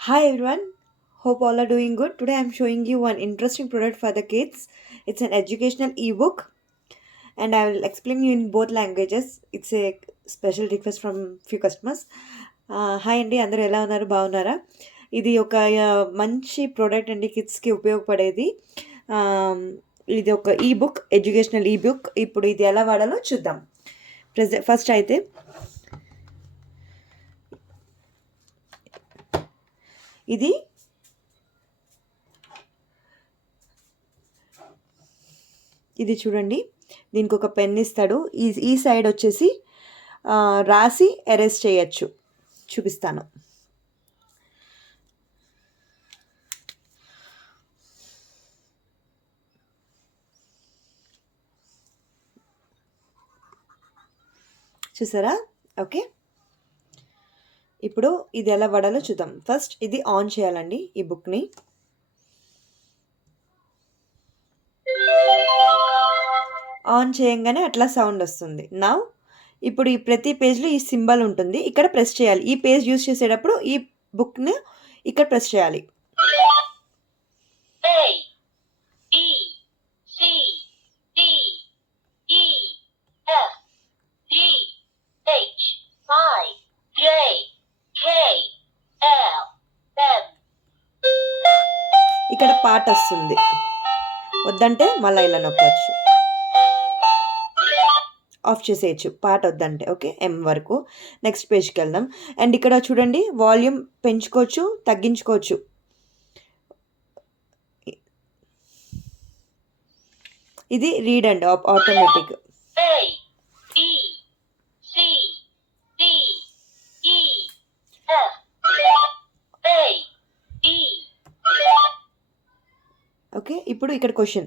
Hi everyone, hope all are doing good. Today I'm showing you one interesting product for the kids. It's an educational ebook and I will explain you in both languages. It's a special request from few customers. Hi అండి, అందరూ ఎలా ఉన్నారు, బాగున్నారా? ఇది ఒక మంచి ప్రోడక్ట్ అండి, కిడ్స్కి ఉపయోగపడేది. ఇది ఒక ఈబుక్, ఎడ్యుకేషనల్ ఈబుక్. ఇప్పుడు ఇది ఎలా వాడాలో చూద్దాం. ఫస్ట్ అయితే ఇది ఇది చూడండి, దీనికి ఒక పెన్ ఇస్తాడు. ఈ సైడ్ వచ్చేసి రాసి ఎరేజ్ చేయొచ్చు. చూపిస్తాను. చూసారా? ఓకే, ఇప్పుడు ఇది ఎలా వాడాలో చూద్దాం. ఫస్ట్ ఇది ఆన్ చేయాలండి, ఈ బుక్ని. ఆన్ చేయంగానే అట్లా సౌండ్ వస్తుంది. నా ఇప్పుడు ఈ ప్రతి పేజ్లో ఈ సింబల్ ఉంటుంది, ఇక్కడ ప్రెస్ చేయాలి. ఈ పేజ్ యూజ్ చేసేటప్పుడు ఈ బుక్ని ఇక్కడ ప్రెస్ చేయాలి. ఇక్కడ పాట వస్తుంది, వద్దంటే మళ్ళీ ఇలా నొక్కవచ్చు, ఆఫ్ చేసేయచ్చు పాట వద్దంటే. ఓకే, ఎం వరకు. నెక్స్ట్ పేజ్కి వెళ్దాం. అండ్ ఇక్కడ చూడండి, వాల్యూమ్ పెంచుకోవచ్చు, తగ్గించుకోవచ్చు. ఇది రీడ్ అండ్ ఆటోమేటిక్. ఓకే, ఇప్పుడు ఇక్కడ క్వశ్చన్,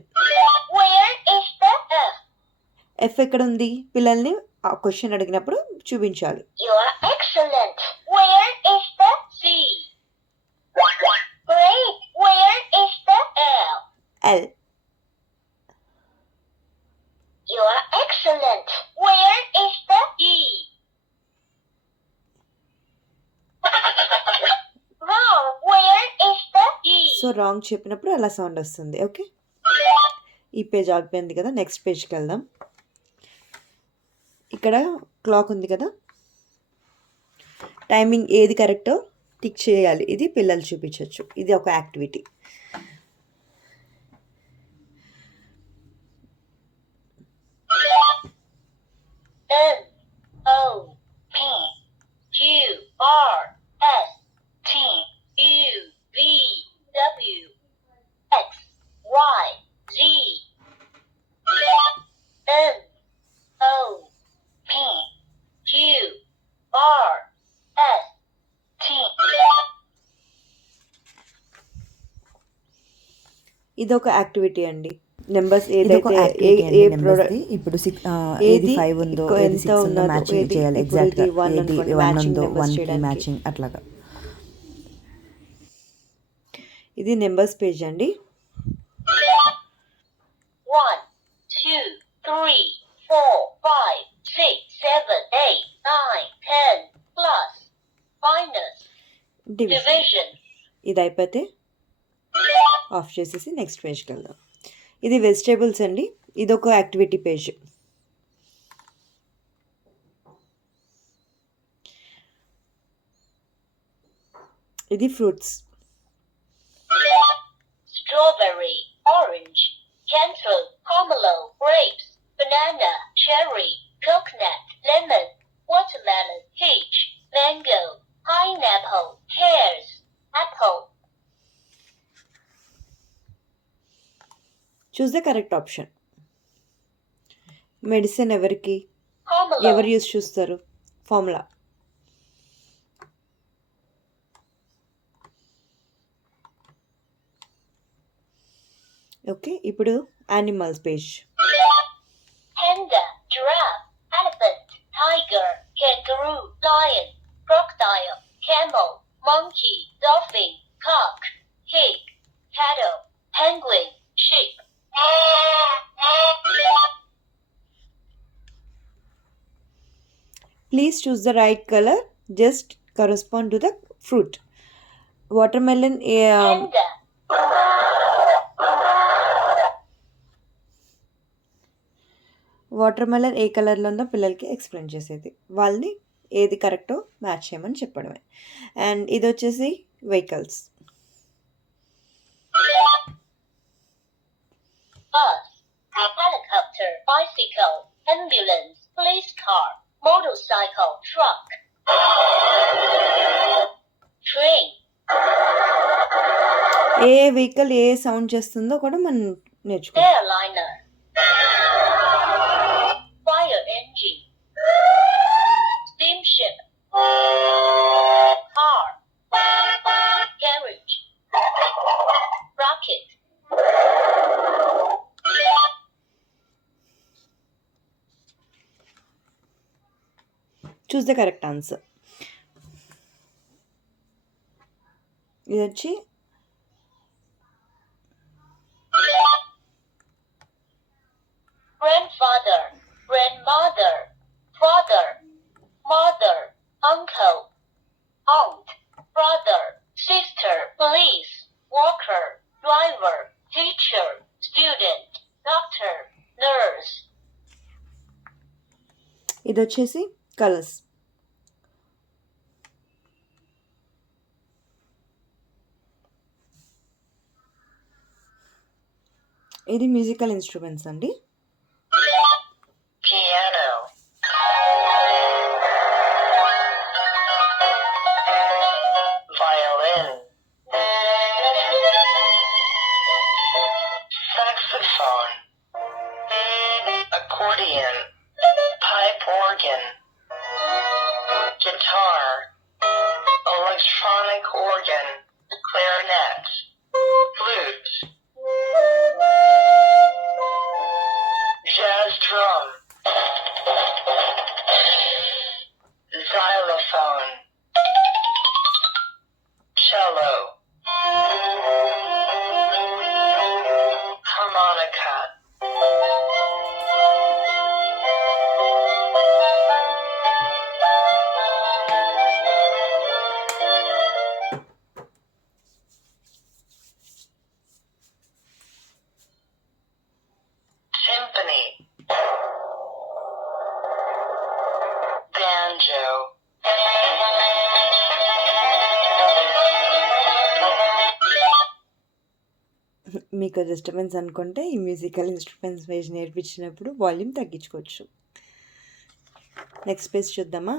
ఎఫ్ ఎక్కడ ఉంది? పిల్లల్ని ఆ క్వశ్చన్ అడిగినప్పుడు చూపించాలి. ఎల్. సో రాంగ్ చెప్పినప్పుడు అలా సౌండ్ వస్తుంది. ఓకే, ఈ పేజ్ ఆగిపోయింది కదా. నెక్స్ట్ పేజ్కి వెళ్దాం. ఇక్కడ క్లాక్ ఉంది కదా, టైమింగ్ ఏది కరెక్టో టిక్ చేయాలి. ఇది పిల్లలు చూపించవచ్చు. ఇది ఒక యాక్టివిటీ. ఇది ఒక యాక్టివిటీ అండి. నెంబర్స్ ఏదైతే ఏ ప్రోడక్ట్ ఇప్పుడు ఏది 5 ఉందో ఏది 6 ఉందో మ్యాచింగ్ చేయాలి. ఎగ్జాక్ట్ గా ఏది 1 ఉందో 1 కి మ్యాచింగ్ అట్లాగా. ఇది నెంబర్స్ పేజ్ అండి. 1 2 3 4 5 6 7 8 9 10 ప్లస్ మైనస్ డివిజన్. ఇది అయిపోతే ఆఫ్ చేసేసి నెక్స్ట్ పేజ్కి వెళ్దాం. ఇది వెజిటేబుల్స్ అండి. ఇది ఒక యాక్టివిటీ పేజ్. ఇది fruits. Strawberry, orange, cancel, pomelo, grapes, banana, cherry, coconut, lemon, watermelon, peach, mango, pineapple, pears, apple. Choose the correct option. Medicine ఎవరికి, ఎవరు యూస్ చూస్తారు? ఫార్ములా. ఓకే, ఇప్పుడు animals page. Panda, giraffe, elephant, tiger, kangaroo, lion, crocodile, camel, monkey, dolphin, cock, pig, cattle, penguin, sheep. Please choose the right color. Just correspond to the fruit. Watermelon Panda. Watermelon ఏ కలర్లో ఉందో పిల్లలకి ఎక్స్ప్లెయిన్ చేసేది, వాళ్ళని ఏది కరెక్టో మ్యాచ్ చేయమని చెప్పడమే. అండ్ ఇది వచ్చేసి vehicles. Bus, helicopter, bicycle, ambulance, police car, motorcycle, truck. Train. ఏ వెహికల్ ఏ సౌండ్ చేస్తుందో కూడా మనం నేర్చుకోవాలి. Airliner. Fire engine. Steamship. Car. Carriage. Rocket. Choose the correct answer. ఇది వచ్చి Grandfather, grandmother, father, mother, uncle, aunt, brother, sister, police, worker, driver, teacher, student, doctor, nurse. ఇది వచ్చేసి కలర్స్. ఇది musical instruments అండి. Piano. Violin. Saxophone. Accordion. Pipe organ. Guitar. Electronic organ. Clarinet. Flute. Jazz drum. Xylophone. Cello. Harmonica. Symphony. Banjo. మీకు డిస్టర్బెన్స్ అనుకుంటే ఈ musical instruments వేసి నేర్పించినప్పుడు వాల్యూమ్ తగ్గించుకోవచ్చు. నెక్స్ట్ పేజ్ చూద్దామా.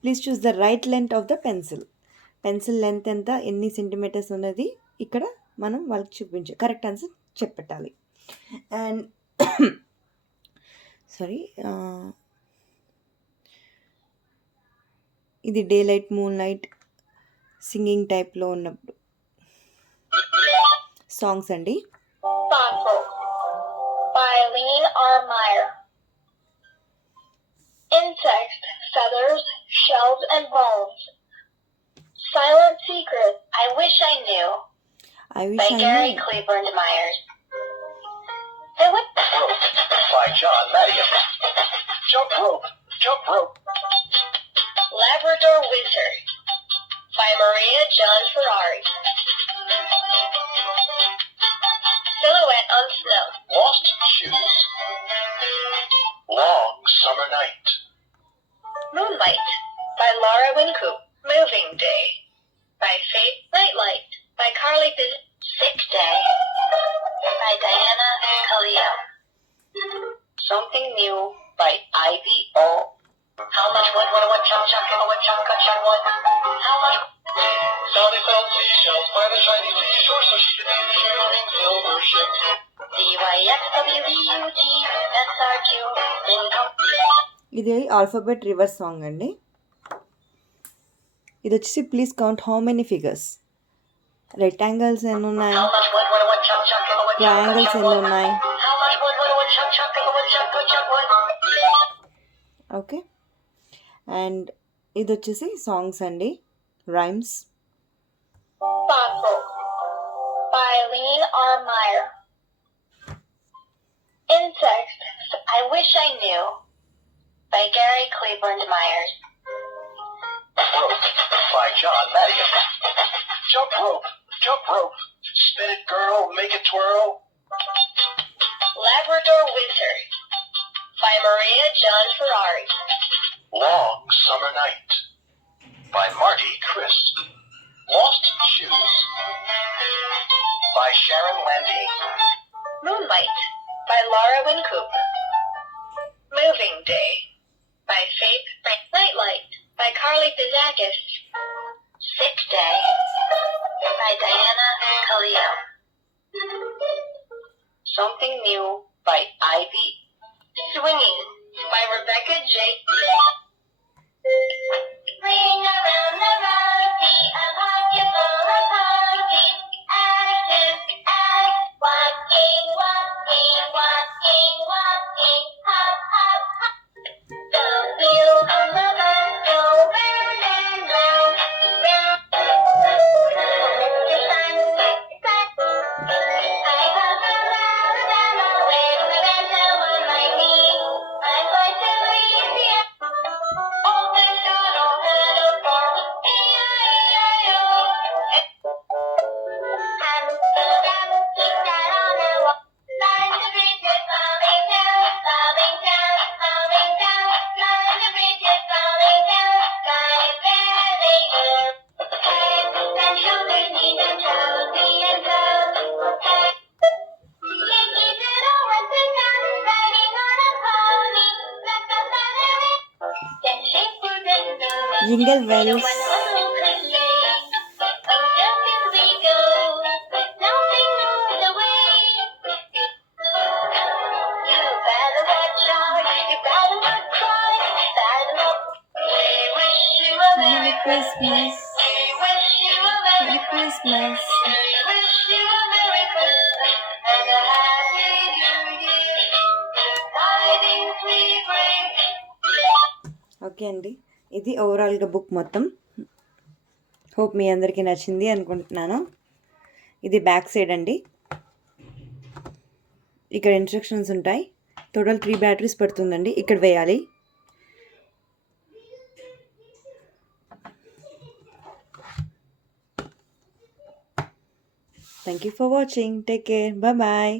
Please choose the right length of the pencil. Pencil length ఎంత, ఎన్ని సెంటీమీటర్స్ ఉన్నది ఇక్కడ మనం వాళ్ళకి చూపించే కరెక్ట్ ఆన్సర్ చెప్పెట్టాలి. అండ్ సారీ, ఇది day light, moon light, singing టైప్లో ఉన్నప్పుడు సాంగ్స్ అండి. Thoughtful. By Eileen R. Meyer. Insects, feathers, shells, and bones. Silent Secret, I Wish I Knew. I wish By I Gary knew. Cleburne Myers. Hey, what the? Rope by John Madigan. Jump rope, jump rope. Labrador Winter. By Maria John Ferrari. Silhouette on Snow. Lost shoes. Long summer night. Moonlight. By Laura Wincoop. Moving Day. By Faith Nightlight. By Carly Sick Day. By Diana Calio. Something New. By Ivy O. How much wood, what, chop, chop, chop, what? How much? Sally found seashells by the shiny seashore so she could name the shimmering silver ship. DYXWEUT SRQ income. ఇది alphabet reverse song అండి. ఇది వచ్చేసి please count how many figures. Rectangles ఎన్ని ఉన్నాయి, How much wood, what, chop, chop, what? Triangles ఎన్ని ఉన్నాయి. How much wood, what, chop, what? Okay. And ఇది వచ్చేసి సాంగ్స్ అండి, rhymes. Thoughtful. By Eileen R. Meyer. Insects, I Wish I Knew. By Gary Cleburne Myers. Rope by John Madigan. Jump rope, jump rope. Spin it, girl, make it twirl. Labrador Winter by Maria John Ferrari. Long Summer Night by Marty Crisp. Lost Shoes by Sharon Landine. Moonlight by Laura Wincoop. Moving Day by Faith Nightlight by Carly Bizakis. Sick Day by Diana Khalil. Something New by Ivy. Swinging by Rebecca J. Ring around the rosy, a pocket full of posies. Active, walking, walking, walking, walking, hop, hop, hop. The wheels on the bus go round and round, round. Mr. Sun, I have a Alabama with my banjo on my knee. I'm going to Louisiana. Open doodle doodle ball, E-I-E-I-O. Humpty Dumpty sat on a wall. Line the bridges falling down, falling down, falling down. Line the bridges falling down, right there they go. Heads and shoulders, knees and toes, knee and toes. Yankee Doodle went to town, riding on a pony. Let the feather in. Then shake your window. Jingle No bells. one also could say, oh, just as we go, nothing moves away. You better watch out, you better not cry, better not. We wish you a Merry Christmas. We wish you a Merry Christmas. We wish you a Merry Christmas and a Happy New Year. Tidings we bring. Okay అండి, ఇది ఓవరాల్గా బుక్ మొత్తం. హోప్ మీ అందరికీ నచ్చింది అనుకుంటున్నాను. ఇది back side అండి. ఇక్కడ ఇన్స్ట్రక్షన్స్ ఉంటాయి. టోటల్ 3 బ్యాటరీస్ పడుతుందండి. ఇక్కడ వేయాలి. Thank you for watching. Take care. Bye.